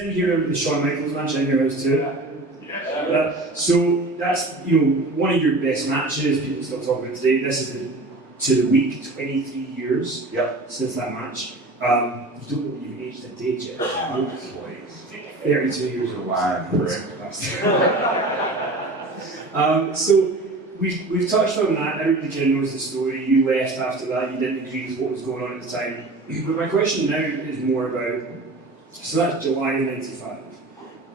Didn't you remember the Shawn Michaels match in your house too? So that's one of your best matches. People still talk about today. This is to the week 23 years since that match. You don't know what you've aged a day yet. 32 years old. So we've touched on that. Everybody kind of knows the story. You left after that. You didn't agree with what was going on at the time. But my question now is more about. So that's July '95.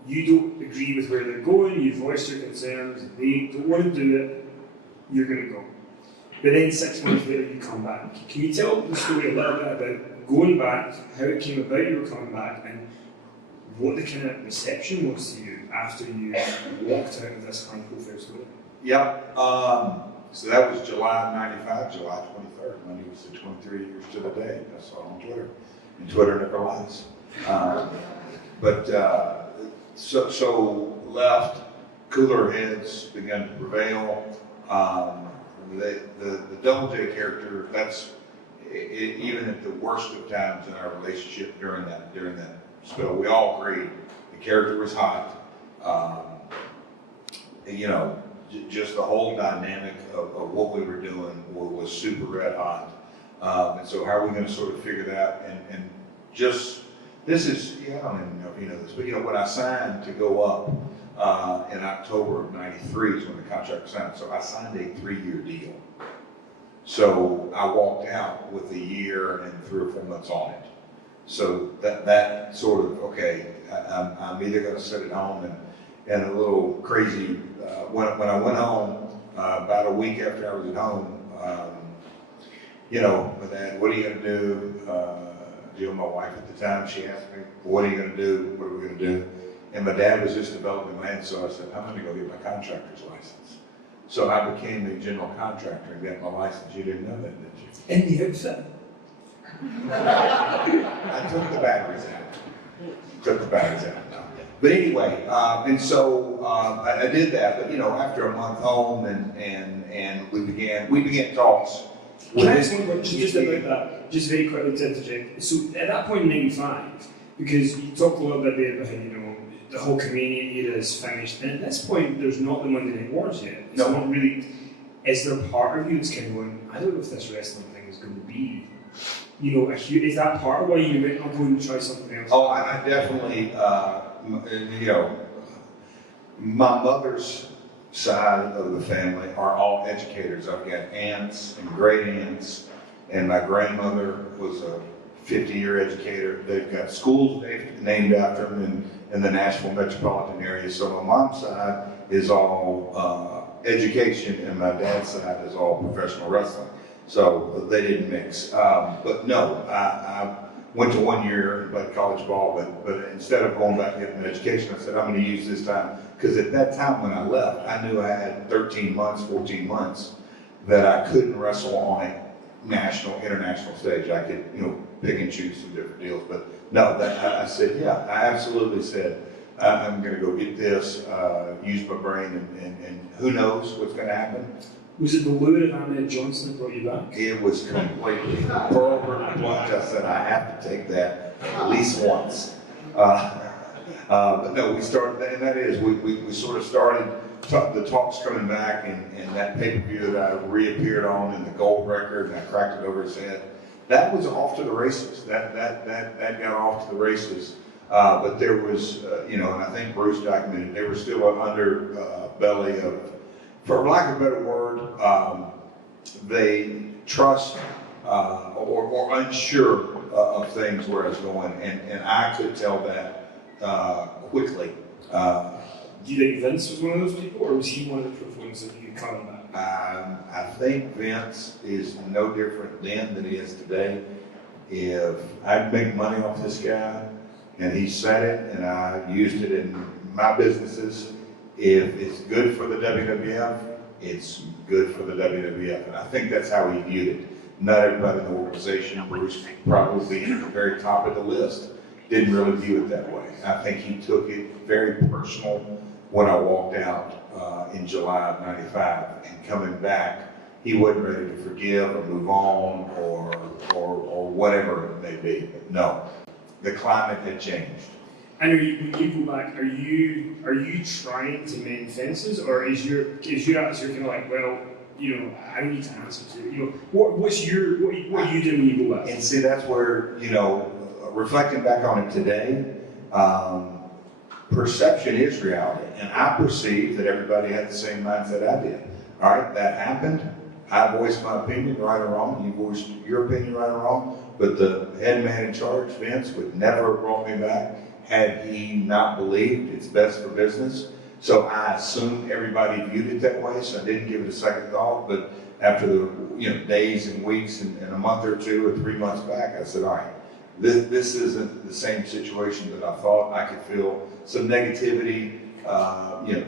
You don't agree with where they're going. You voiced your concerns. They don't want to do it. You're going to go. But then 6 months later, you come back. Can you tell the story a little bit about going back, how it came about you were coming back, and what the kind of reception was to you after you walked out of this high-profile story? Yep. So that was July '95, July 23rd. Monday was the 23 years to the day. I saw it on Twitter. And Twitter never lies. So left, cooler heads began to prevail. The Double J character, that's even at the worst of times in our relationship during that spell, we all agreed the character was hot. Just the whole dynamic of what we were doing was super red hot. And so how are we going to sort of figure that and just, this is, I don't even know if you know this, but when I signed to go up in October of '93 is when the contract was signed. So I signed a 3-year deal. So I walked out with a year and 3 or 4 months on it. So that sort of, okay, I'm either going to sit at home and a little crazy, when I went home, about a week after I was at home, my dad, what are you going to do? My wife at the time, she asked me, what are you going to do? What are we going to do? And my dad was just developing land, so I said, I'm going to go get my contractor's license. So I became a general contractor and got my license. You didn't know that, did you? In the outset? I took the batteries out. No. But anyway, and so I did that. But after a month home, and we began talks. Can I ask one question just about that? Just very quickly to interject. So at that point in '95, because you talked a little bit there about how the whole Canadian era is finished, and at this point there's not the Monday Night Wars yet. It's not really. Is there part of you that's kind of going, I don't know if this wrestling thing is going to be, is that part of why you went, I'll go and try something else? Oh, I definitely, my mother's side of the family are all educators. I've got aunts and great aunts, and my grandmother was a 50-year educator. They've got schools they've named after them in the Nashville metropolitan area. So my mom's side is all education, and my dad's side is all professional wrestling. So they didn't mix. But no, I went to 1 year and played college ball, but instead of going back and getting an education, I said, I'm going to use this time. Because at that time when I left, I knew I had 13 months, 14 months that I couldn't wrestle on a national, international stage. I could, pick and choose some different deals. But no, I said, yeah, I absolutely said, I'm going to go get this, use my brain, and who knows what's going to happen. Was it the lure of Ahmed Johnson that brought you back? It was completely pearl plunge. I said, I have to take that at least once. But no, we started, and that is, we sort of started the talks coming back, and that pay-per-view that I reappeared on in the gold record, and I cracked it over his head. That was off to the races. That got off to the races. But there was, and I think Bruce documented, there was still an underbelly of, for lack of a better word, they trust or unsure of things where it's going, and I could tell that quickly. Do you think Vince was one of those people, or was he one of the proof ones that you coming back? I think Vince is no different then than he is today. If I'd make money off this guy, and he said it, and I used it in my businesses, if it's good for the WWF, it's good for the WWF. And I think that's how he viewed it. Not everybody in the organization, Bruce probably being at the very top of the list, didn't really view it that way. I think he took it very personal when I walked out in July of '95, and coming back, he wasn't ready to forgive or move on or whatever it may be. But no, the climate had changed. And when you go back, are you trying to mend fences, or is your attitude kind of like, well, you know, I don't need to answer to, you know, what are you doing when you go back? And see, that's where, you know, reflecting back on it today, perception is reality, and I perceive that everybody had the same mindset I did. All right, that happened. I voiced my opinion, right or wrong. You voiced your opinion, right or wrong. But the head man in charge, Vince, would never have brought me back had he not believed it's best for business. So I assumed everybody viewed it that way, so I didn't give it a second thought. But after the days and weeks and a month or 2 or 3 months back, I said, all right, this isn't the same situation that I thought. I could feel some negativity.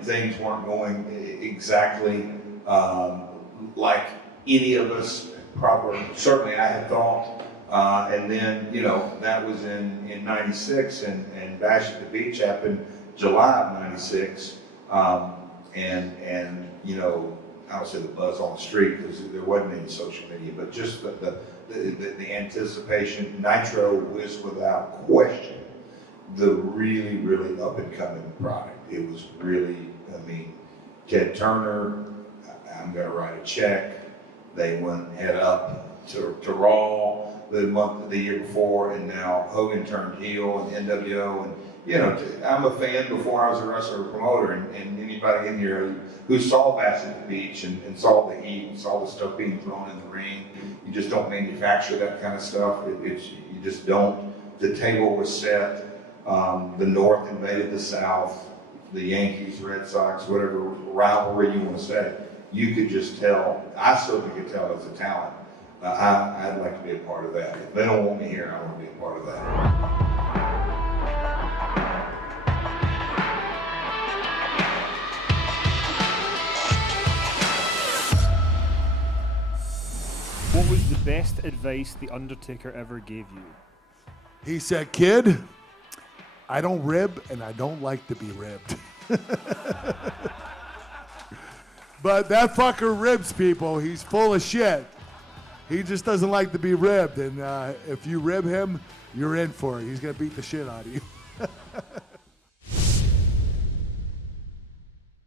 Things weren't going exactly like any of us certainly I had thought. And then, that was in 96, and Bash at the Beach happened July of 96. I would say the buzz on the street, because there wasn't any social media, but just the anticipation. Nitro was without question the really, really up and coming product. It was really, Ted Turner, I'm going to write a check. They went head up to Raw the year before, and now Hogan turned heel and NWO. And I'm a fan before I was a wrestler or promoter, and anybody in here who saw Bash at the Beach and saw the heat and saw the stuff being thrown in the ring, you just don't manufacture that kind of stuff. You just don't. The table was set. The North invaded the South. The Yankees, Red Sox, whatever rivalry you want to say, you could just tell. I certainly could tell as a talent. I'd like to be a part of that. If they don't want me here, I want to be a part of that. What was the best advice The Undertaker ever gave you? He said, kid, I don't rib and I don't like to be ribbed. But that fucker ribs people. He's full of shit. He just doesn't like to be ribbed. And if you rib him, you're in for it. He's going to beat the shit out of you.